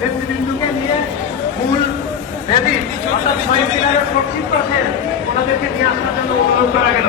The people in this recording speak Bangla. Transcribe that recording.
নেতৃবৃন্দকে নিয়ে মূল বেদি অর্থাৎ শহীদ মিনারের পশ্চিম পাশে ওনাদেরকে নিয়ে আসার জন্য অনুরোধ করা গেল।